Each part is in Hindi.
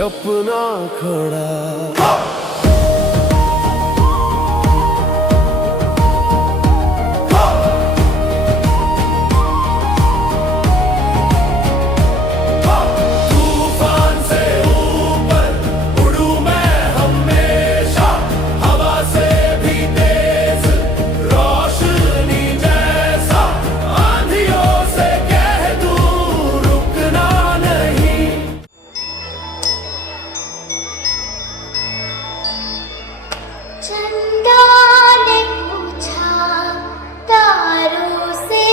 सपना खड़ा। चंदा ने पूछा तारों से,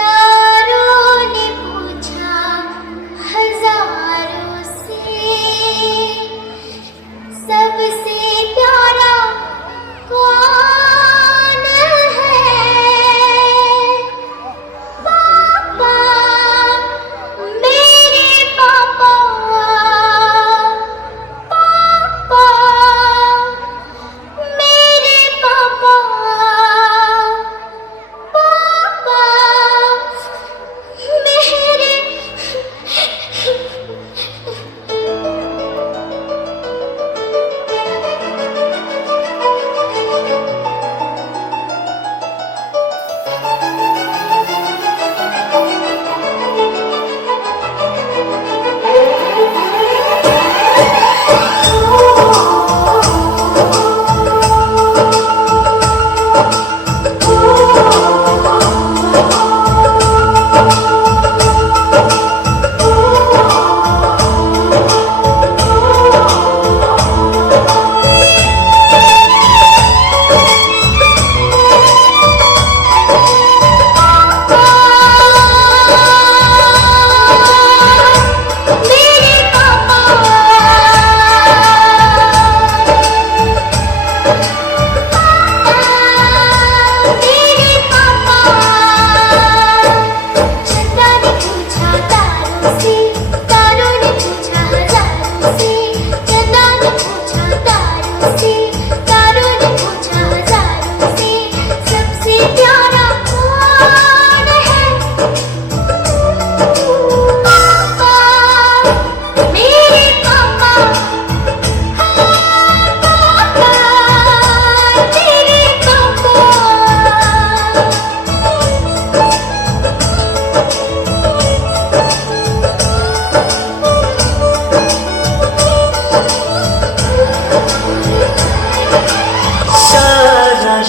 तारों ने पूछा हजारों से, सबसे प्यारा कौन है? पापा, मेरे पापा, पापा, मेरे पापा, पापा, मेरे।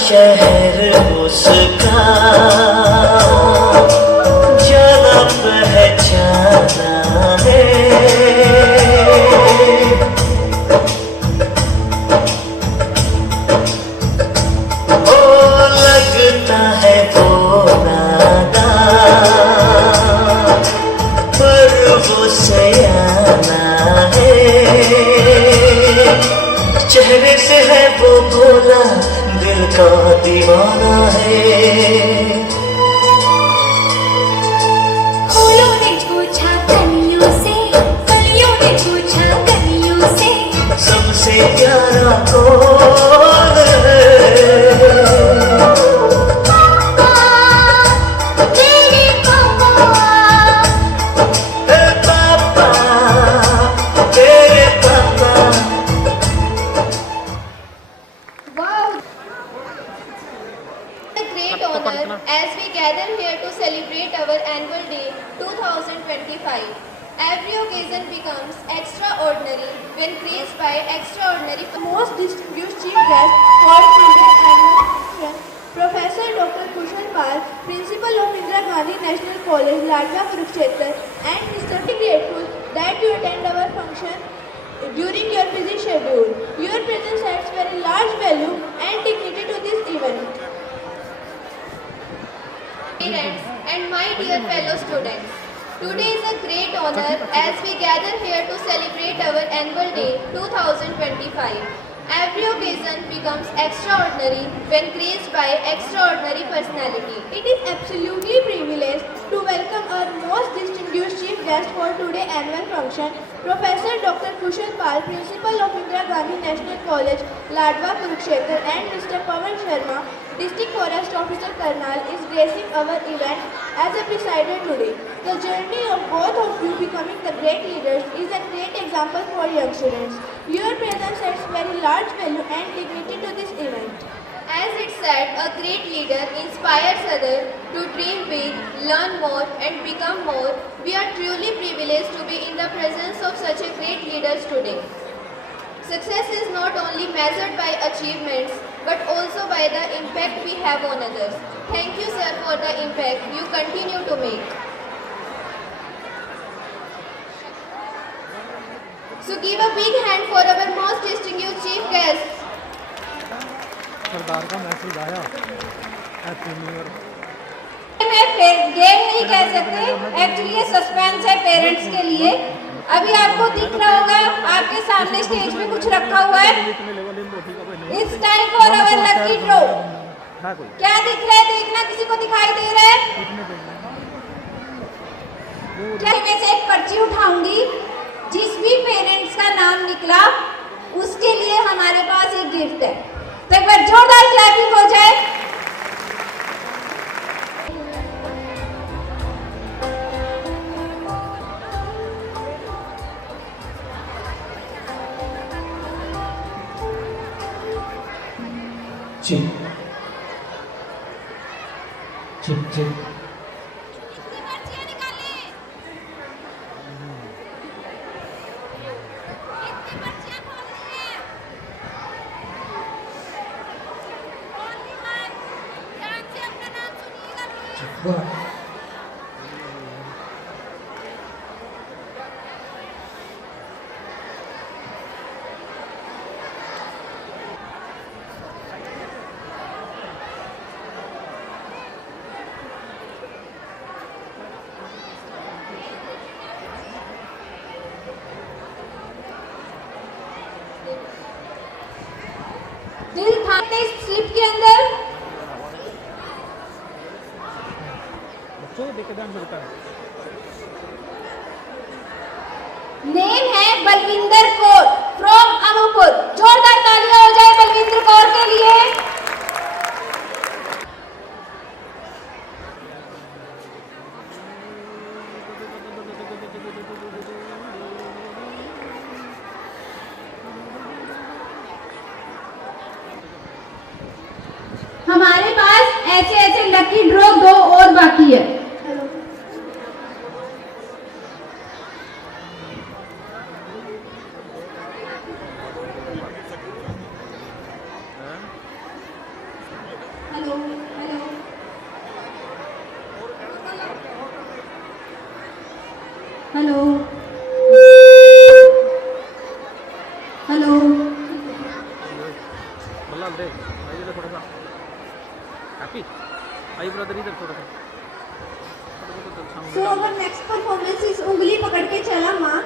शहर उसका जाना पहचाना है, ओ लगता है वो नादान पर वो सयाना है, चेहरे से है वो भोला दिल का दीवाना है। फूलों ने पूछा कलियों से, कलियों ने पूछा कलियों से, सबसे प्यारा कौन है? पापा, मेरे पापा, हे पापा, तेरे पापा। A great honor as we gather here to celebrate our annual day 2025. Every occasion becomes extraordinary when graced by extraordinary. Most distinguished chief guest for today's annual function, Professor Dr. Kushal Pal, Principal of Indira Gandhi National College, Ladwa, Kurukshetra, and Mr. Grateful that you attend our function during your busy schedule. Your presence adds very large value and dignity to this event. Parents and my dear fellow students, today is a great honor as we gather here to celebrate our annual day 2025. Every occasion becomes extraordinary when graced by extraordinary personality. It is absolutely privileged to welcome our most distinguished chief guest for today's annual function, Professor Dr. Kushal Pal, Principal of Indira Gandhi National College, Ladwa, Kurukshetra, and Mr. Pawan Sharma, District Forest Officer Karnal, is gracing our event as a presider today. The journey of both of you becoming the great leaders is a great example for young students. Your presence adds very large value and dignity to this event. As it said, a great leader inspires others to dream big, learn more and become more. We are truly privileged to be in the presence of such a great leaders today. Success is not only measured by achievements but also by the impact we have on others. Thank you, sir, for the impact you continue to make. So give a big hand for our most distinguished chief guest. सरदार का मैसेज आया हैप्पी न्यू ईयर। में गेम नहीं कह सकते, एक्चुअली ये सस्पेंस है पेरेंट्स के लिए। अभी आपको दिख रहा होगा आपके सामने स्टेज पे कुछ रखा हुआ है। It's time for our lucky draw. क्या दिख रहा है देखना, किसी को दिखाई दे रहा है? मैं से एक पर्ची उठाऊंगी, जिस भी पेरेंट्स का नाम निकला उसके लिए हमारे पास एक गिफ्ट है। तो एक बार जोरदार क्लैपिंग हो जाए। चिप चिप चिप दिल थामते इस स्लिप के अंदर बच्चों को देख के ध्यान मिलता है। नेम है बलविंदर कौर फ्रॉम अमरपुर। जोरदार तालियां हो जाए बलविंदर कौर के लिए। हमारे पास ऐसे ऐसे लकी ड्रॉ 2 और बाकी है। हेलो हेलो हेलो हेलो मल्लाल दे आइए इधर थोड़ा सा। हैप्पी आई ब्रदर इधर थोड़ा सा। So our next performance is उंगली पकड़ के चला माँ।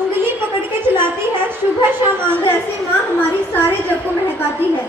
उंगली पकड़ के चलाती है सुबह शाम आंगन से माँ हमारी सारे जग को महकाती है।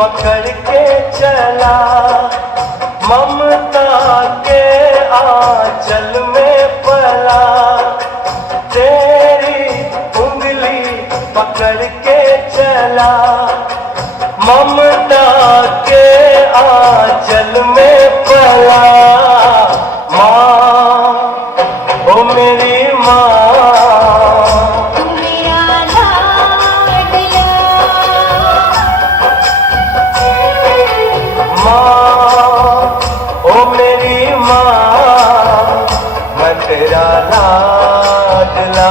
पकड़ के चला ममता के आंचल में पला। तेरी उंगली पकड़ के चला ममता के आंचल में पला। माँ ओ मेरी माँ तेरा लाडला।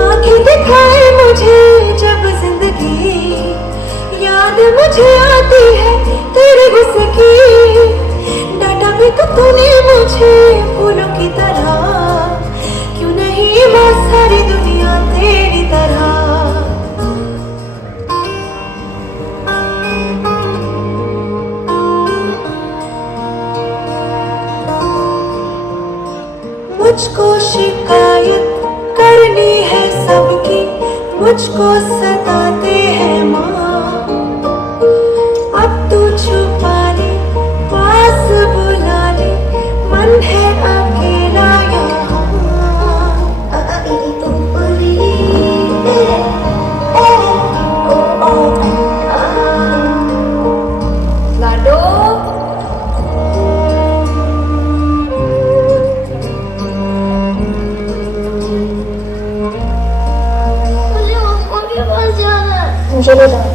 आंखें दिखाए मुझे जब जिंदगी, याद मुझे आती है तेरे गुस्से की। डांटा भी तो तूने मुझे फूलों की तरह, क्यों नहीं मैं सारी दुनिया तेरी तरह। मुझको शिकायत करनी है सबकी, मुझको सताते हैं माँ। अब तू छुपा ले, पास बुला ले, मन है अकेला यहाँ। लाडो चलो जाओ।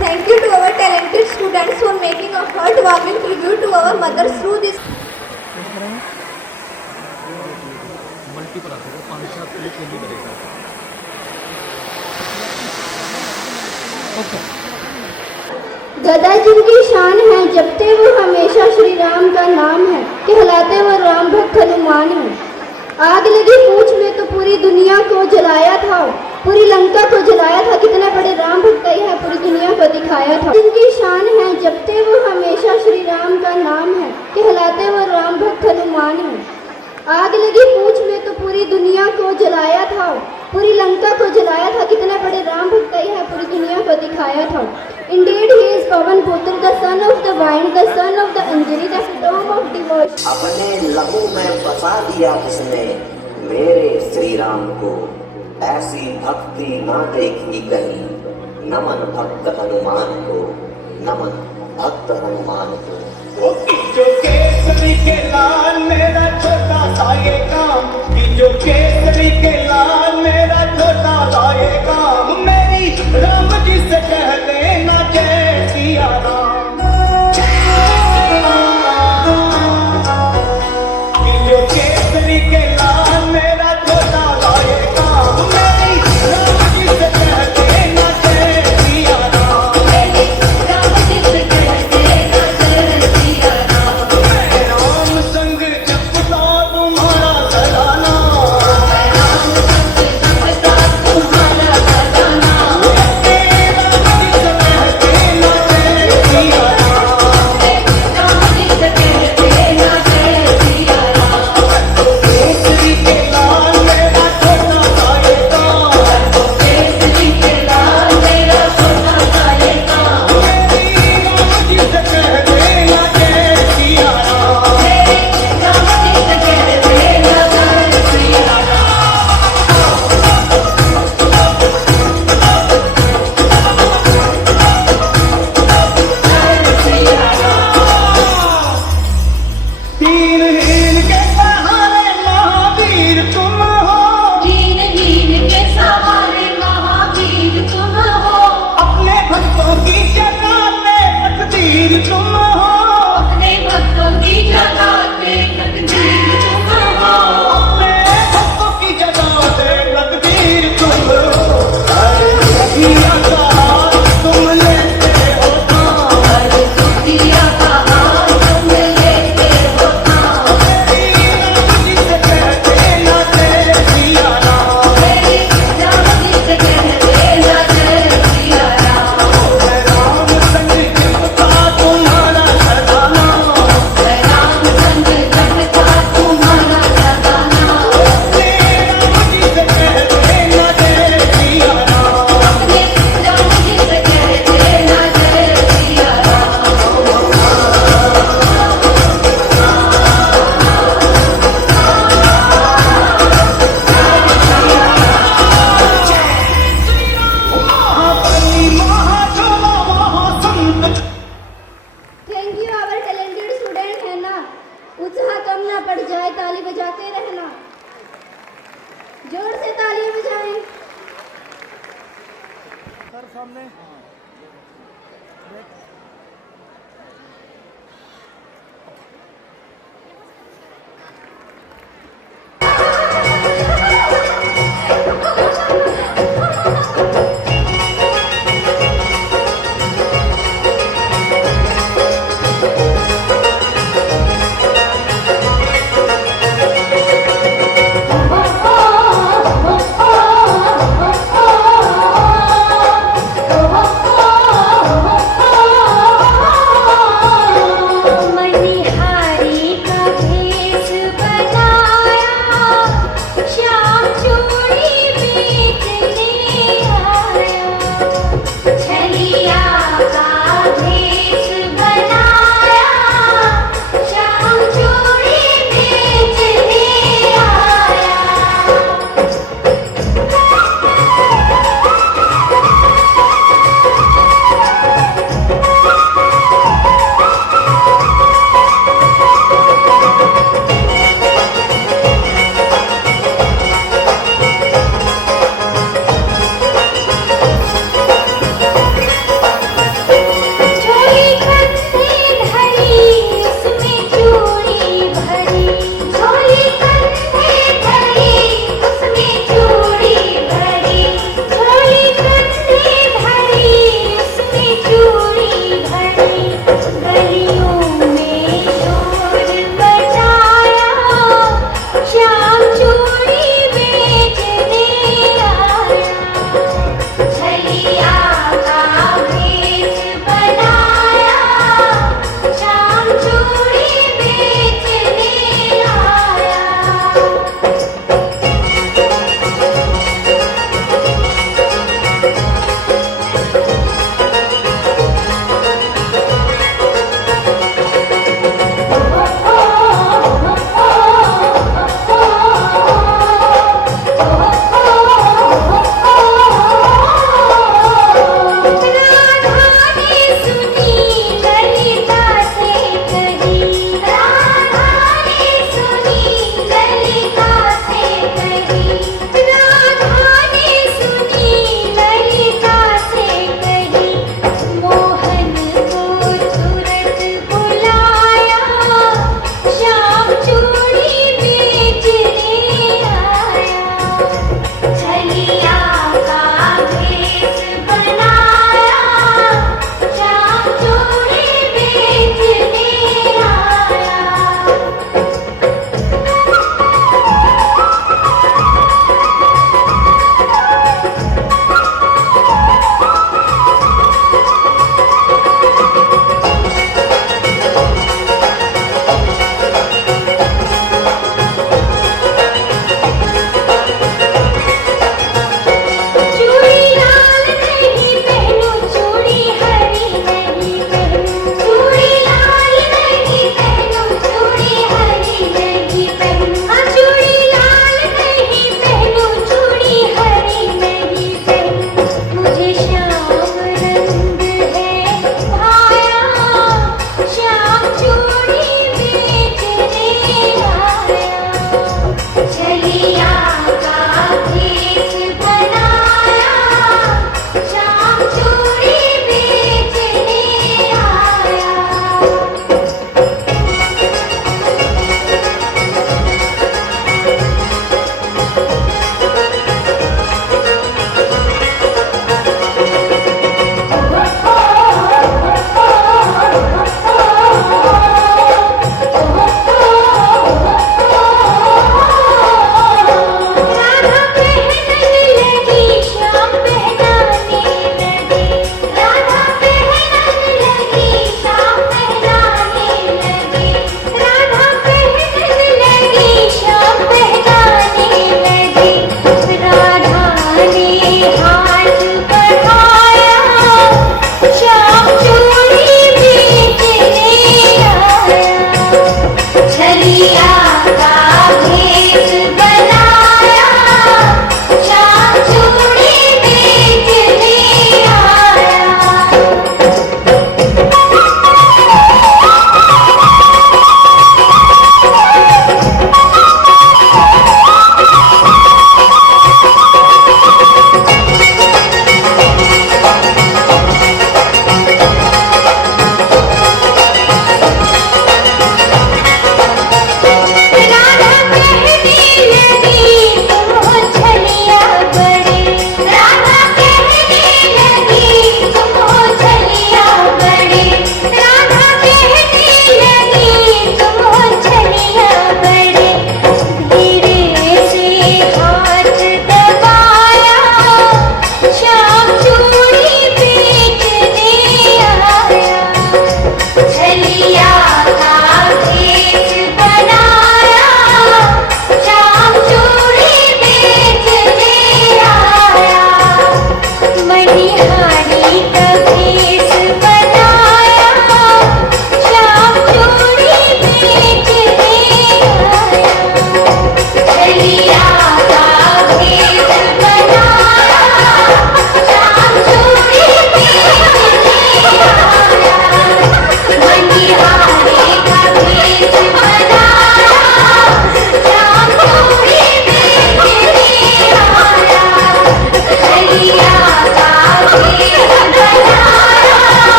Thank you to our talented students for making a heartwarming tribute to our mothers through this. Multiple आते हैं, 5-7 क्लिक नहीं करेगा। गदा जिनकी शान है जपते वो हमेशा श्री राम का नाम है, कहलाते वो राम भक्त हनुमान है। आग लगी पूछ में तो पूरी दुनिया को जलाया था, पूरी लंका को जलाया था। कितने बड़े राम भक्त है, पूरी दुनिया को दिखाया था। जिनकी शान है जपते वो हमेशा श्री राम का नाम है, कहलाते वो राम भक्त हनुमान है। आग लगी पूछ में तो पूरी दुनिया को जलाया था, पूरी लंका को जलाया था। कितने बड़े राम भक्त है, पूरी दुनिया को दिखाया था। Indeed, he is पवन पुत्र, the son of the vine, the son of the Anjali, the epitome of devotion. अपने लहू में बसा दिया जिसने मेरे श्री राम को, ऐसी भक्ति ना देखी कहीं। नमन भक्त हनुमान को, नमन भक्त हनुमान को। जो केसरी के लाल मेरा छोटा सा ये काम, कि जो केसरी के लाल मेरा छोटा सा ये काम। मेरी राम जी से कह देना जय सिया राम। कि जो केसरी के लाल मेरा छोटा सा ये काम। मेरी राम जी से कह देना जय सिया राम। राम संग जपता तुम्हारा सदा नाम। सामने Oh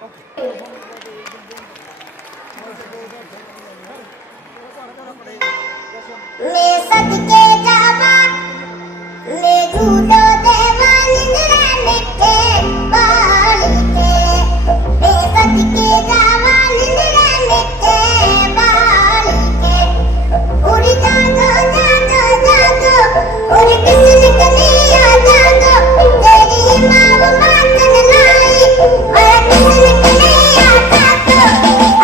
मैं सदके जावा मैं झूठो देवा निंद्रा मिठे बाली के मैं सदके जावा निंद्रा मिठे बाली के उड़ी जागो जागो जागो उड़ी किसने कनिया जागो तेरी माँ वो मातन लाई और किसने कनिया जागो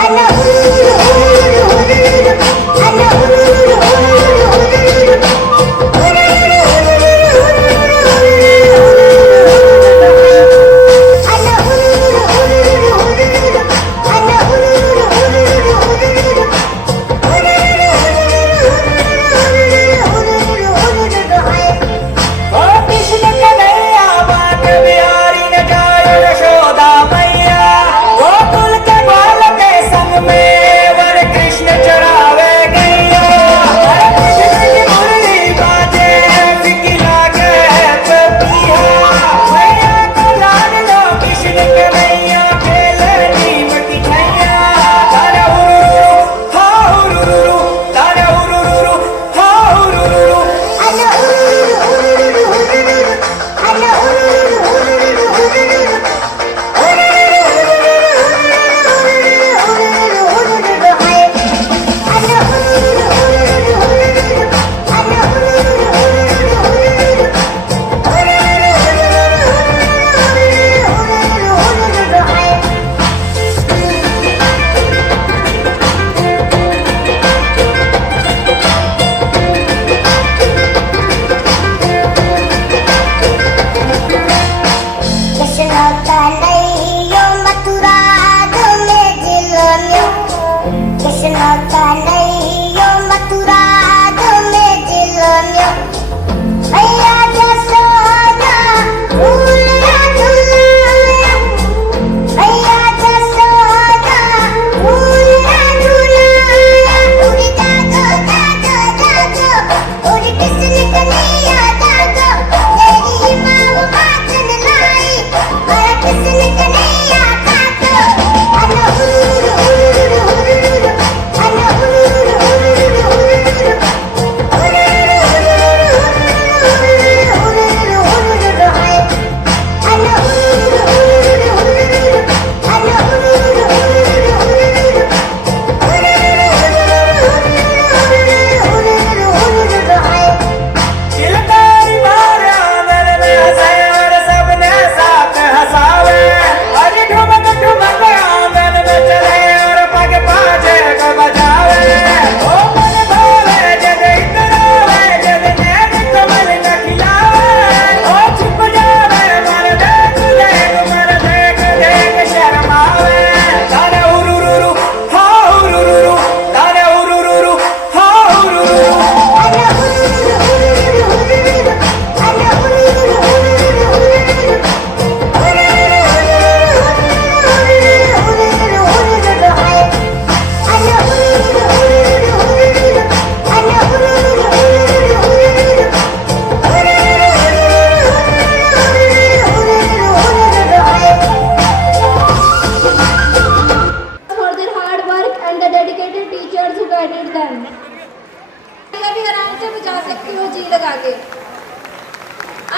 अनो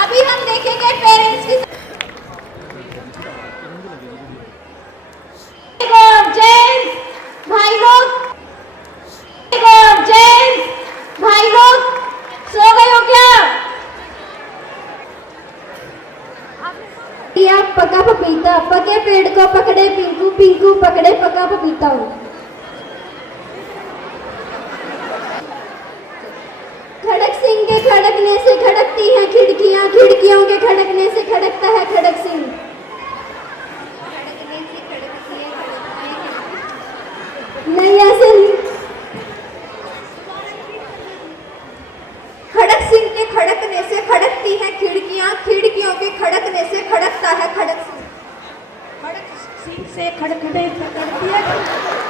अभी हम देखेंगे पेरेंट्स की भाई लोग सो गए हो क्या? पका पपीता पके पेड़ को पकड़े पिंकू, पिंकू पकड़े पका पपीता। खड़क सिंह के खड़कने से खड़कती हैं खिड़कियां, खिड़कियों के खड़कने से खड़कता है खड़क सिंह। नहीं ऐसे नहीं। खड़क सिंह के खड़कने से खड़कती हैं खिड़कियां, खिड़कियों के खड़कने से खड़कता है खड़क सिंह। खड़क सिंह से खड़कने से खड़कती है।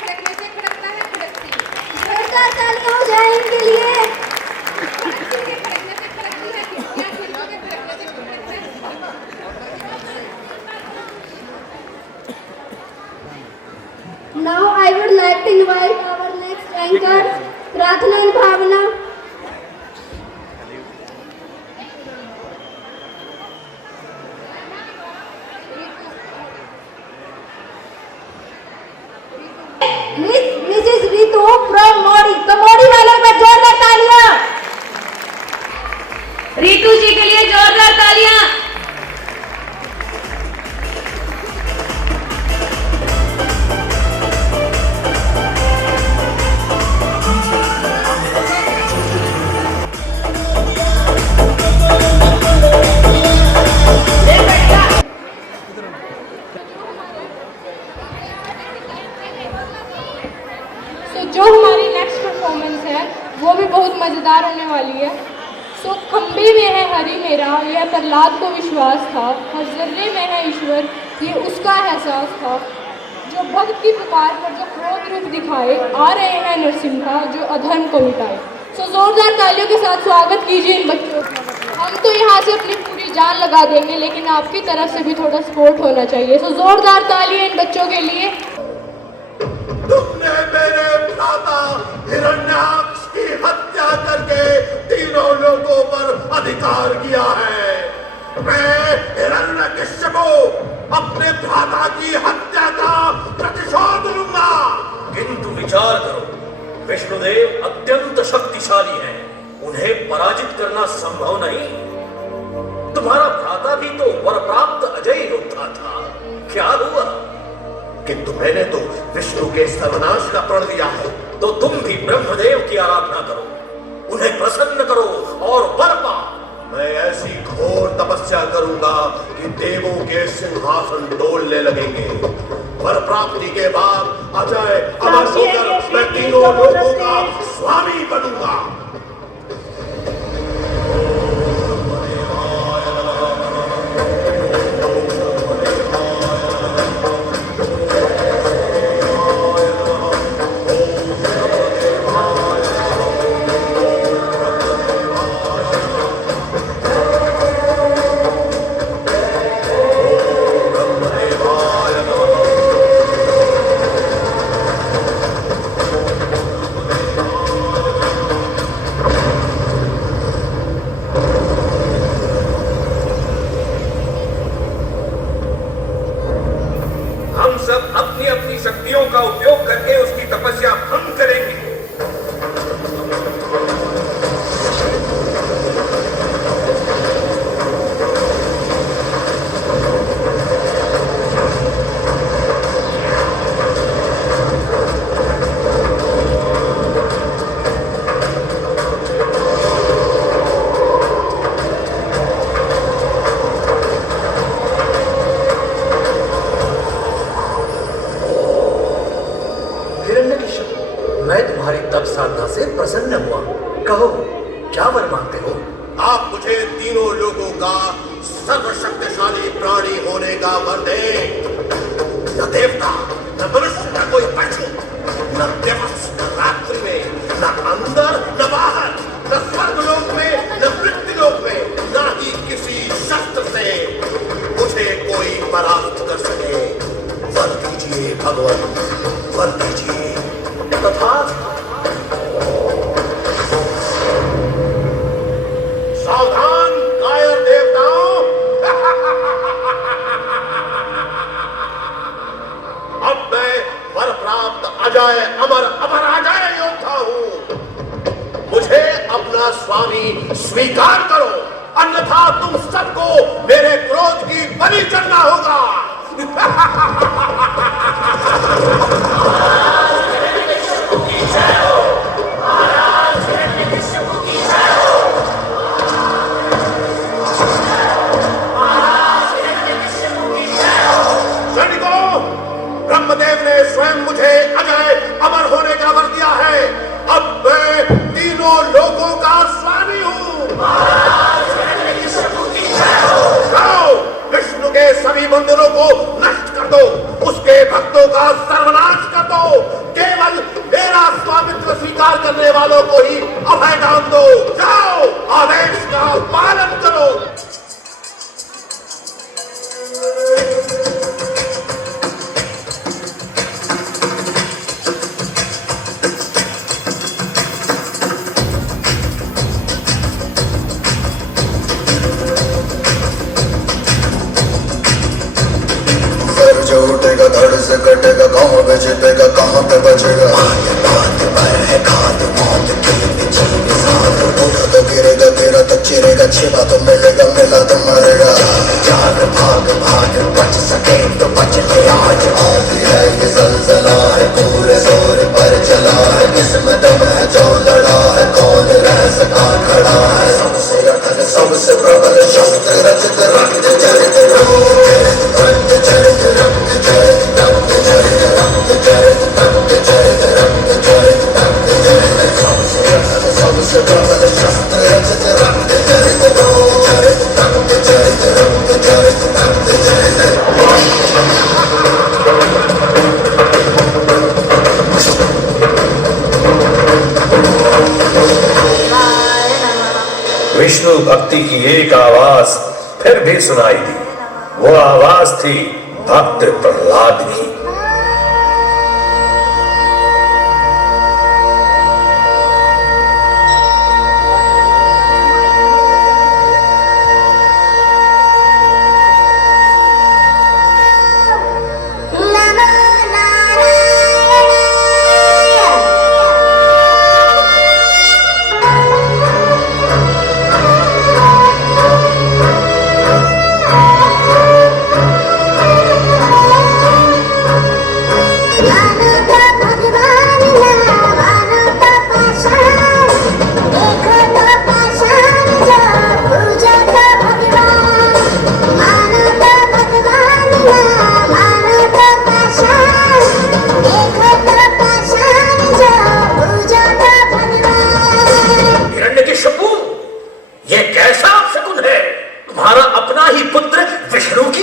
खड़कने से जोरदार तालियां हो जाए इनके लिए। Now I would like to invite our next anchor, Prathna and Bhavana. Mrs. Ritu from Modi. तो मोदी वालों पर जोरदार तालियां। रितु जी के लिए जोरदार तालियां। जो हमारी नेक्स्ट परफॉर्मेंस है वो भी बहुत मज़ेदार होने वाली है। सो खंबे में है हरि मेरा, यह प्रहलाद को विश्वास था, हर जर्रे में है ईश्वर, ये उसका एहसास था। जो भक्त की पुकार पर जो क्रोध रूप दिखाए, आ रहे हैं नरसिम्हा जो अधर्म को मिटाए। सो जोरदार तालियों के साथ स्वागत कीजिए इन बच्चों का। हम तो यहाँ से अपनी पूरी जान लगा देंगे, लेकिन आपकी तरफ से भी थोड़ा सपोर्ट होना चाहिए। सो जोरदार तालियां इन बच्चों के लिए। तुमने मेरे भ्राता हिरण्याक्ष की हत्या करके तीनों लोगों पर अधिकार किया है। मैं हिरण्यकश्यप अपने भ्राता की हत्या का प्रतिशोध लूंगा। किंतु विचार करो, विष्णुदेव अत्यंत शक्तिशाली हैं, उन्हें पराजित करना संभव नहीं। तुम्हारा भ्राता भी तो वर प्राप्त अजय योद्धा था, क्या हुआ? किंतु मैंने तो विष्णु के सर्वनाश का प्रण लिया है। तो तुम भी ब्रह्मदेव की आराधना करो, उन्हें प्रसन्न करो और वर पाओ। मैं ऐसी घोर तपस्या करूंगा कि देवों के सिंहासन डोलने लगेंगे। वर प्राप्ति के बाद अजय अमर होकर मैं तीनों लोगों का स्वामी बनूंगा। शक्तियों का उपयोग करके उसकी तपस्या भंग करेंगे। मैं तुम्हारी तप साधना से प्रसन्न हुआ। कहो क्या वर मांगते हो? आप मुझे तीनों लोगों का सर्वशक्तिशाली प्राणी होने का वर दे। न देवता, न मनुष्य, न कोई पशु, न दिवस, न रात्रि में, न अंदर, न बाहर, न स्वर्गलोक में, न मृत्युलोक में, न ही किसी शस्त्र से मुझे कोई परास्त कर सके। वर दीजिए भगवान, वर दीजिए। तथा सावधान कायर देवताओं, अब मैं वर प्राप्त अजय अमर अजय योद्धा हूं। मुझे अपना स्वामी स्वीकार करो अन्यथा तुम सबको मेरे क्रोध की बलि चढ़ना होगा। ब्रह्मदेव ने स्वयं मुझे अजय अमर होने का वर दिया है। अब मैं तीनों लोकों का स्वामी हूँ। जाओ, विष्णु के सभी मंदिरों को नष्ट कर दो, उसके भक्तों का सर्वनाश कर दो। केवल मेरा स्वामित्व स्वीकार करने वालों को ही अभय दान दो। जाओ, आदेश का पालन करो। जो उठेगा धड़ से कटेगा, कहाँ पे जीतेगा कहाँ पे बचेगा। बात पर है खाद मौत तो गिरेगा गिरा तो चिरेगा, छिपा तो मिलेगा मिला तो मरेगा। जाग भाग भाग बच सके तो बच ले आज है ये जलजला है, पूरे जोर पर चला है। किसमें दम है जो लड़ा है, कौन रह सका खड़ा है। सबसे अटल सबसे प्रबल शस्त्र रचित रक्त चरित रक्त चरित रक्त चरित रक्त चरित रक्त चरित रक्त चरित रक्त चरित रक्त चरित सबसे अटल सबसे प्रबल शस्त्र रचित रक्त चरित रक्त चरित रक्त चरित रक्त चरित। विष्णु भक्ति की एक आवाज फिर भी सुनाई दी। वो आवाज थी भक्त प्रहलाद की।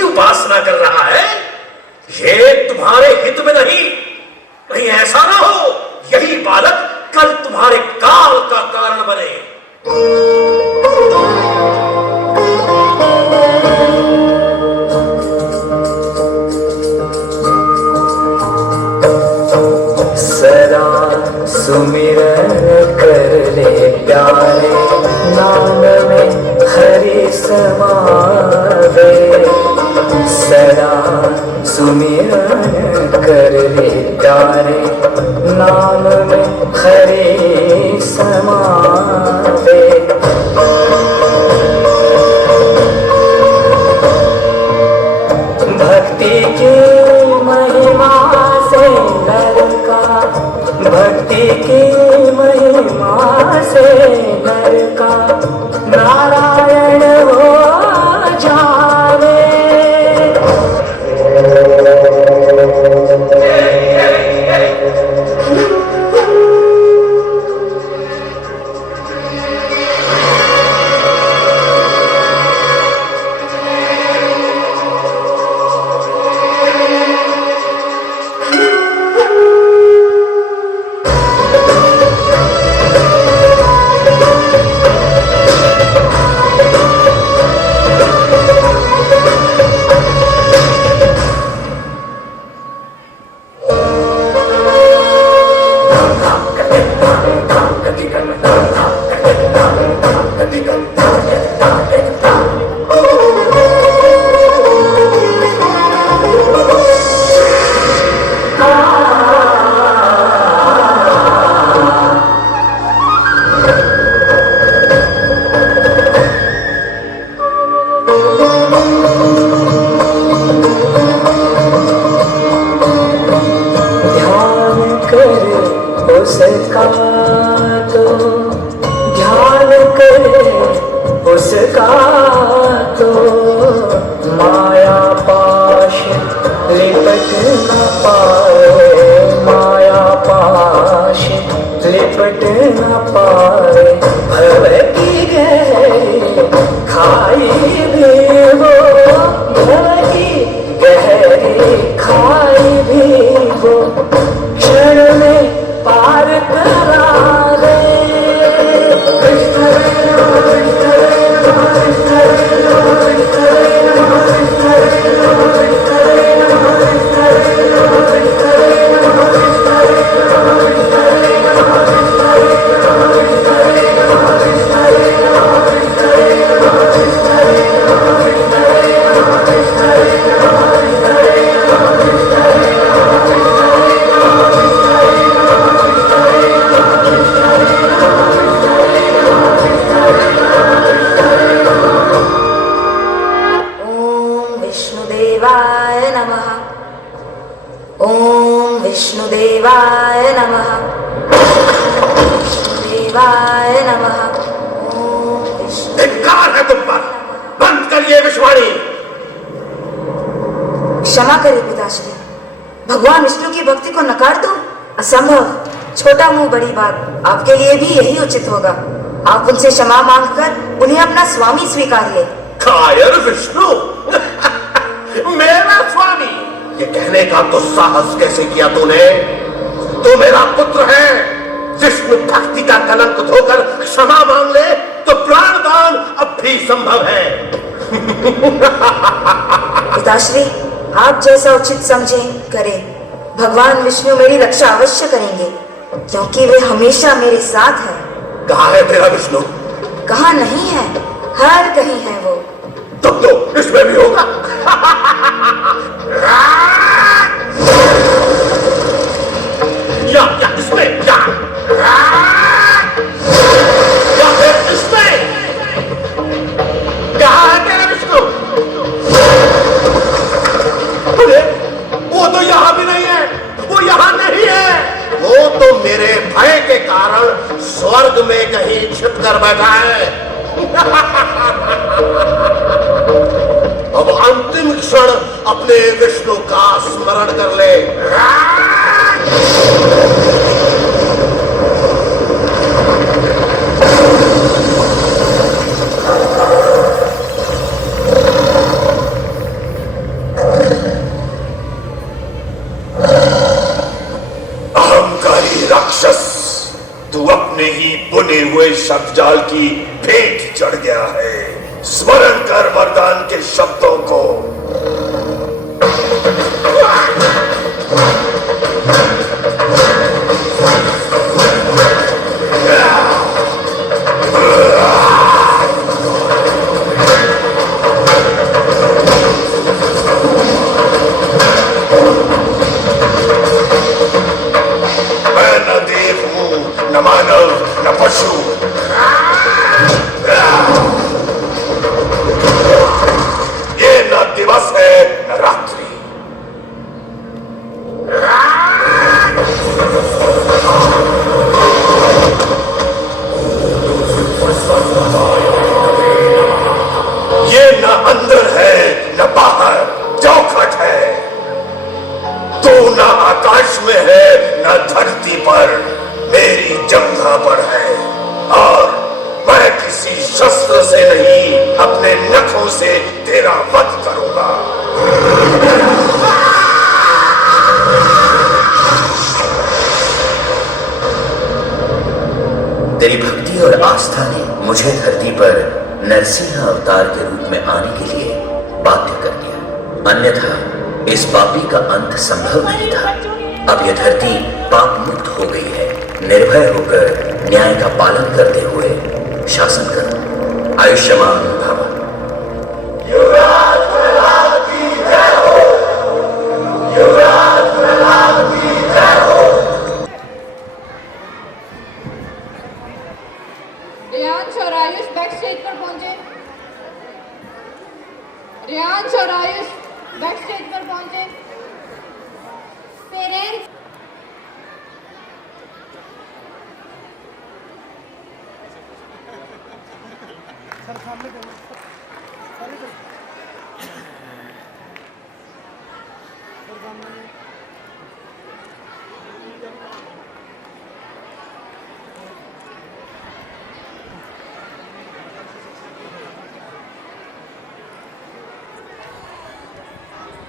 उपासना कर रहा है, ये तुम्हारे हित में नहीं। कहीं ऐसा ना हो यही बालक कल तुम्हारे काल का कारण बने। सदा सुमिरन कर ले प्यारे, नाम में हरि समावे। सदा सुमिरन कर ले प्यारे, नाम में हरि समावे। भक्ति की महिमा से नर का, भक्ति की महिमा से नर का नारायण हो जावे। लिपट न पाए, माया पाश लिपट न पाए। भव की गहरी खाई भी वो, भव की गहरी खाई भी वो, क्षण में पार करा दे। विष्णुदेवाय नमः। ओम विष्णुदेवाय नमः। विष्णुदेवाय नमः। ओम विष्णु। धिक्कार है तुम पर, बंद करिए विश्वाणी। क्षमा करिए पिताश्री, भगवान विष्णु की भक्ति को नकार दो, असंभव। छोटा मुंह बड़ी बात, आपके लिए भी यही उचित होगा। आप उनसे क्षमा मांगकर उन्हें अपना स्वामी स्वीकार ले। कायर विष्णु, मेरा स्वामी, ये कहने का दुस्साहस कैसे किया तूने? तू मेरा पुत्र है। विष्णु भक्ति का कलंक धोकर क्षमा मांग ले तो प्राणदान अब भी संभव है। पिताश्री, आप जैसा उचित समझें करें। भगवान विष्णु मेरी रक्षा अवश्य करेंगे, क्योंकि वे हमेशा मेरे साथ हैं। कहाँ है तेरा विष्णु? कहाँ नहीं है, हर कहीं है वो। तब तो इसमें भी होगा। या इसमें, या फिर इसमें। कहाँ है तेरा विष्णु? अरे वो तो यहाँ भी नहीं है, वो यहाँ नहीं है। वो तो मेरे भय के कारण स्वर्ग में कहीं छिप कर बैठा है। अब अंतिम क्षण अपने विष्णु का स्मरण कर ले। अहंकारी राक्षस, तू अपने ही बुने हुए शब्दजाल की भेंट चढ़ गया है। स्मरण कर वरदान के शब्दों को। मैं न देव हूं, न मानव, न पशु। ये न दिवस है न रात्रि। ये न अंदर है न बाहर, चौखट है। तू न आकाश में है न धरती पर, मेरी जंघा पर है। और मैं किसी शस्त्र से नहीं, अपने नखों से तेरा वध करूंगा। तेरी भक्ति और आस्था ने मुझे धरती पर नरसिंह अवतार के रूप में आने के लिए बाध्य कर दिया, अन्यथा इस पापी का अंत संभव नहीं था। अब यह धरती पाप मुक्त हो गई है। निर्भय होकर न्याय का पालन करते हुए शासन करो। आयुष्मान भव। युवराज प्रहलाद की जय हो। युवराज प्रहलाद की जय हो। रियांश और आयुष बैक स्टेज पर पहुंचे। रियांश और आयुष बैक स्टेज पर पहुंचे। पेरेंट्स,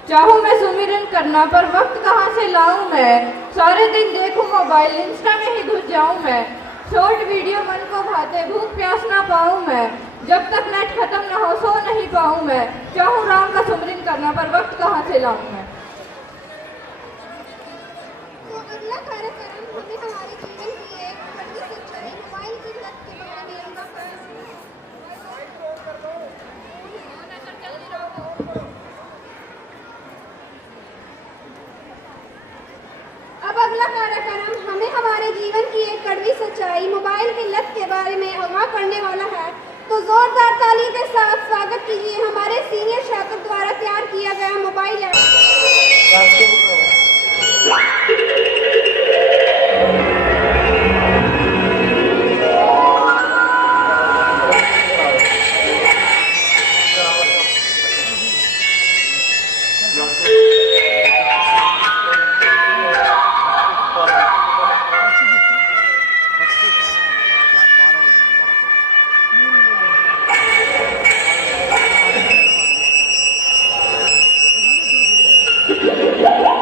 चाहूँ मैं सुमिरन करना पर वक्त कहाँ से लाऊं मैं, सारे दिन देखूं मोबाइल इंस्टा में ही घुस जाऊं मैं, शॉर्ट वीडियो मन को भाते भूख प्यास ना पाऊं मैं, जब तक नेट खत्म ना हो सो नहीं पाऊं मैं, चाहूँ राम का सुमिरन करना पर वक्त कहाँ से लाऊं मैं। तो अगला कार्यक्रम हमें हमारे जीवन की एक बड़ी सच्चाई मोबाइल की लत के बारे में अब अगला कार्यक्रम हमें हमारे जीवन की एक कड़वी सच्चाई मोबाइल की लत के बारे में आगाह करने वाला है। तो जोरदार ताली के साथ स्वागत कीजिए हमारे सीनियर छात्र द्वारा तैयार किया गया मोबाइल ऐप। Yeah.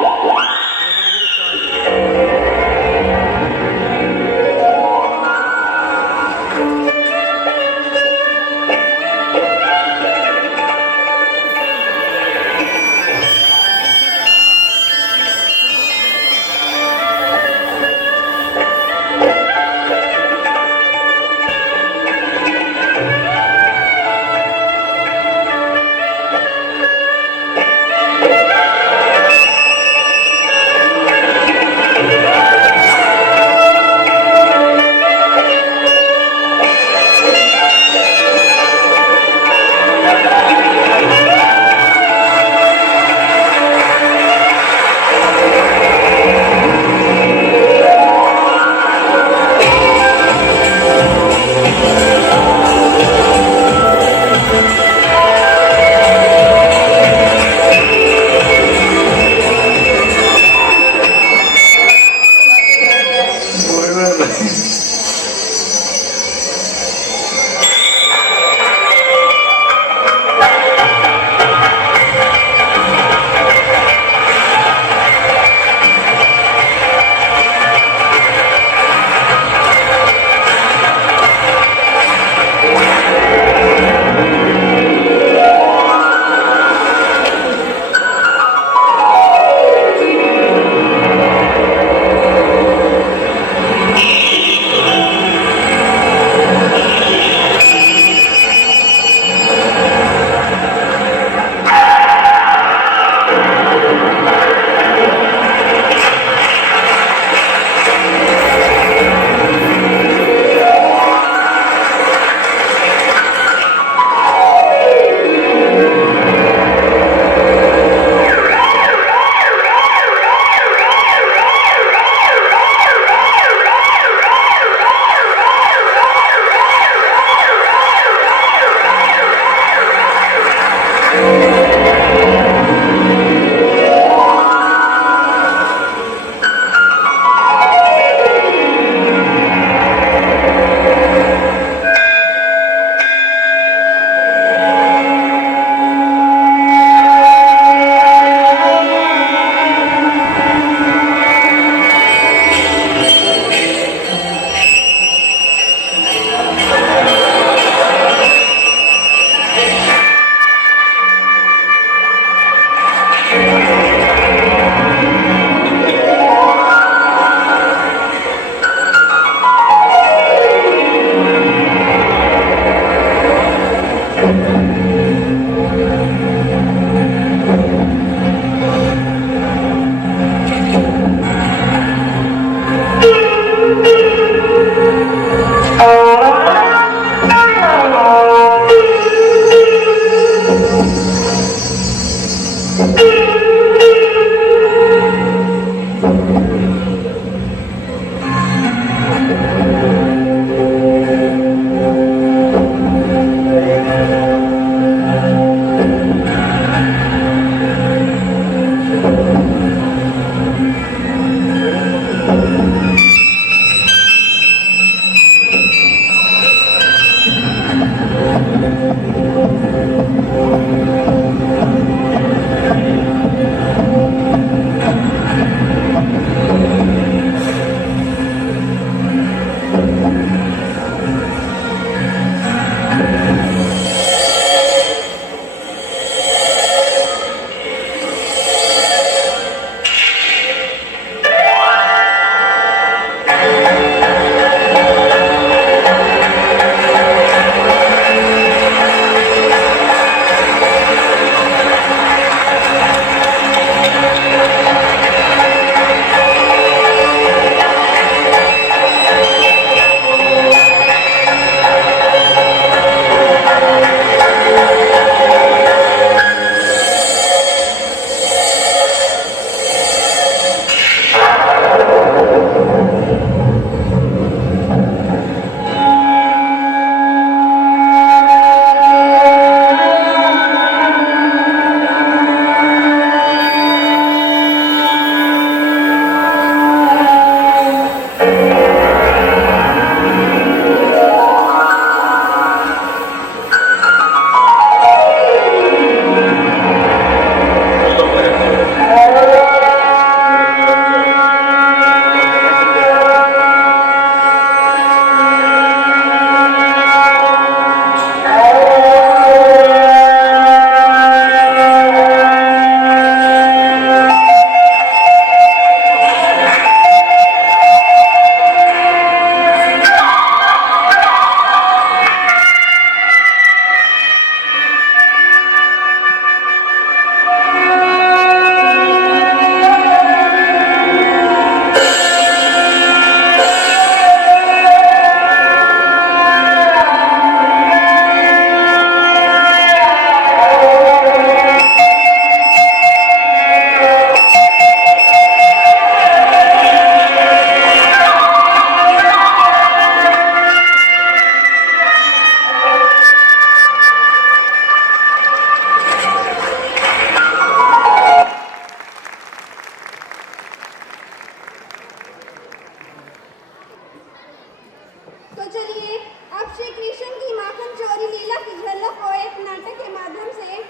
तो चलिए अब श्री कृष्ण की माखन चोरी लीला की झलक को एक नाटक के माध्यम से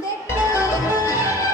देखते हैं।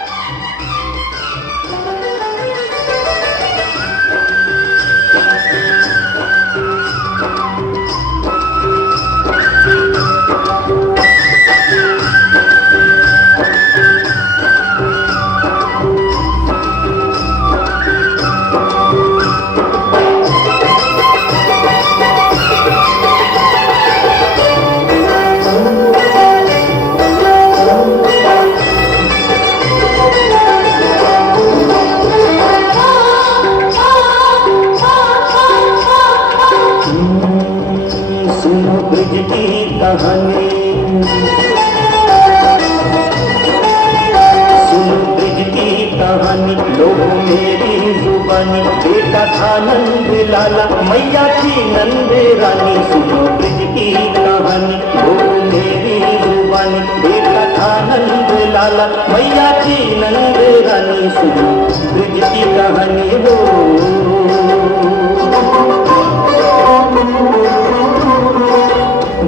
बेटा था नंद लाला मैया थी नंद रानी सुनो ब्रज की कहानी वो मेरी जुबानी बेटा था नंद लाला मैया थी नंद रानी सुनो ब्रज की कहानी वो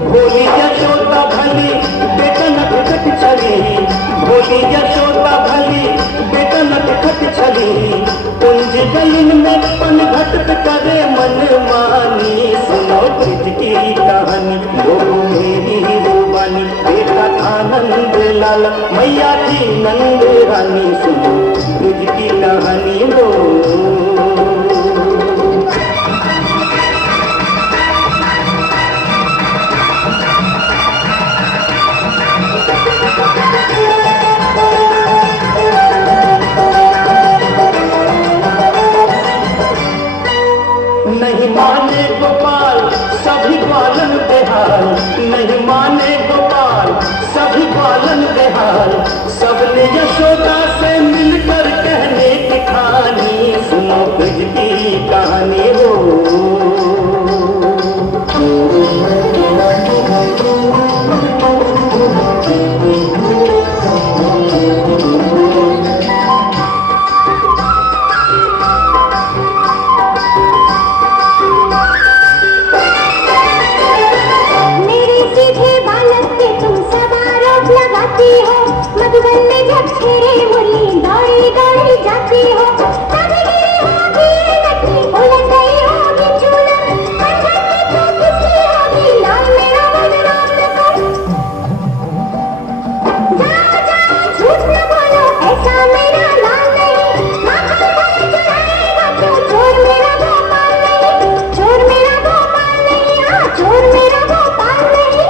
भोली यशोदा भली बेटा नटखट छली भोली यशोदा भली बेटा नटखट छली कुंज गलिन में पनघट करे मन मानी सुनो ब्रज की कहानी वो मेरी जुबानी बेटा था नंद लाला मैया थी नंद रानी सुनो ब्रज की कहानी वो नहीं माने गोपाल सभी ग्वालन बेहाल नहीं माने गोपाल सभी ग्वालन बेहाल सबने यशोदा से मिलकर कहने की कहानी सुनो ब्रज की कहानी हो मधुबन में जब छेड़े मुरली दौड़ी दौड़ी जाती हो तब गिरी होगी लकड़ी उलट गई होगी चूलन पंचायत तो किसकी होगी लाल मेरा बदनाम न कर जाओ जाओ झूठ न बोलो ऐसा मेरा लाल नहीं माखन कोई चुराएगा तो चोर मेरा गोपाल नहीं चोर मेरा गोपाल नहीं हाँ चोर मेरा गोपाल नहीं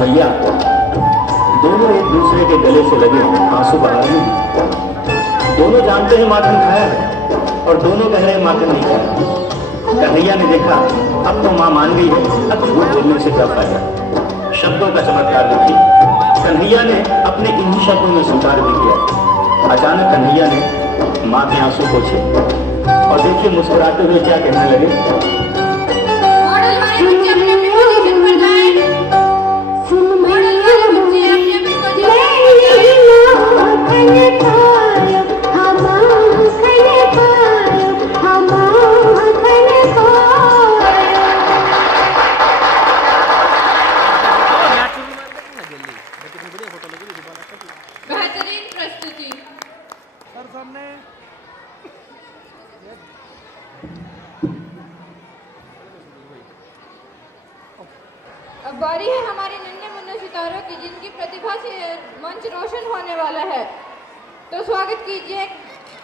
भैया दोनों एक दूसरे के गले से लगे आंसू बहा रहे हैं। दोनों जानते हैं माखन खाया है और दोनों कह रहे हैं माखन नहीं खाया। कन्हैया ने देखा अब तो मां मान गई है, अब झूठ बोलने से क्या फायदा। शब्दों का चमत्कार देखिए, कन्हैया ने अपने इन्हीं शब्दों में स्वीकार भी किया। अचानक कन्हैया ने मां के आंसू पोंछे और देखिए मुस्कुराते हुए क्या कहने लगे। बेहतरीन प्रस्तुति। अब बारी है हमारे नन्हे मुन्ने सितारों की, जिनकी प्रतिभा से मंच रोशन होने वाला है। तो स्वागत कीजिए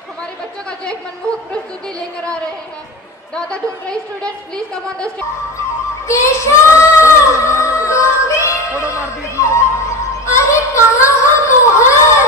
हमारे बच्चों का जो एक मनमोहक प्रस्तुति लेकर आ रहे हैं। दादा ढूंढ रहे students, please come on the stage. अरे कहाँ हो मोहन?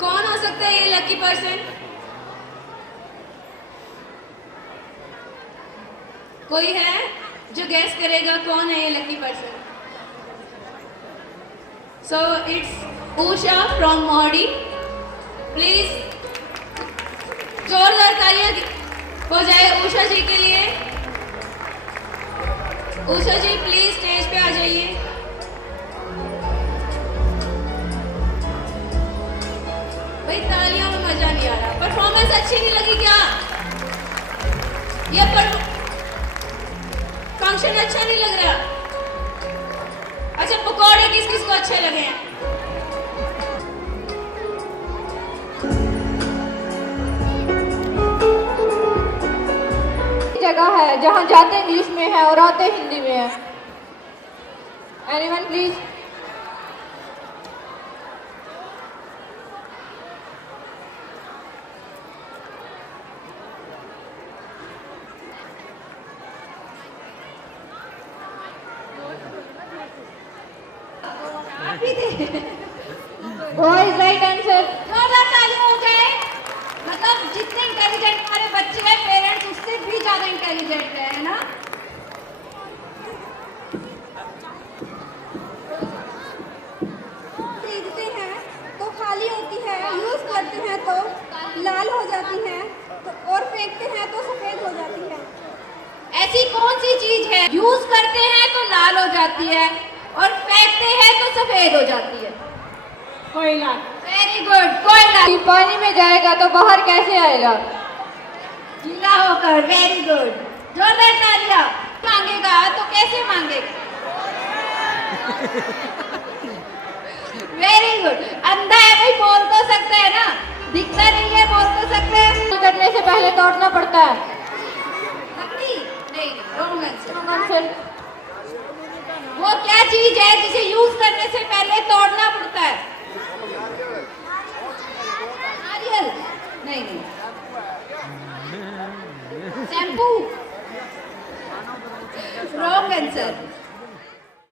कौन हो सकता है ये लकी पर्सन? कोई है जो गैस करेगा कौन है ये lucky person? So it's Usha from Mohali. Please जोरदार तालियां हो जाए उषा जी के लिए। उषा जी प्लीज स्टेज पे आ जाइए। भाई तालियों में मजा नहीं आ रहा, परफॉर्मेंस अच्छी नहीं लगी क्या? ये फंक्शन अच्छा नहीं लग रहा? अच्छा पकौड़े किस किस को अच्छे लगे हैं? जगह है जहाँ जाते इंग्लिश में है और आते हिंदी में है। Anyone please? वो इज राइट आंसर। जोरदार तालियां हो जाए। मतलब जितने इंटेलिजेंट हमारे बच्चे हैं, पेरेंट्स उससे भी ज्यादा इंटेलिजेंट है ना। खरीदते हैं तो खाली होती है, यूज करते हैं तो लाल हो जाती है, तो और फेंकते हैं तो सफेद हो जाती है। ऐसी कौन सी चीज है यूज करते हैं तो लाल हो जाती है और फेंकते हैं तो सफेद हो जाती है? कोयला। वेरी गुड, कोयला। पानी में जाएगा तो बाहर कैसे आएगा? गीला होकर। वेरी गुड, जोरदार तालियां। मांगेगा तो कैसे मांगेगा? Very good. अंधा है भाई, बोल तो सकता है ना, दिखता नहीं है, बोल तो सकते हैं। करने से पहले तोड़ना पड़ता है। लकड़ी? नहीं, रॉन्ग आंसर। वो क्या चीज है जिसे यूज करने से पहले तोड़ना पड़ता है? नारियल? नहीं। शैम्पू? Wrong answer.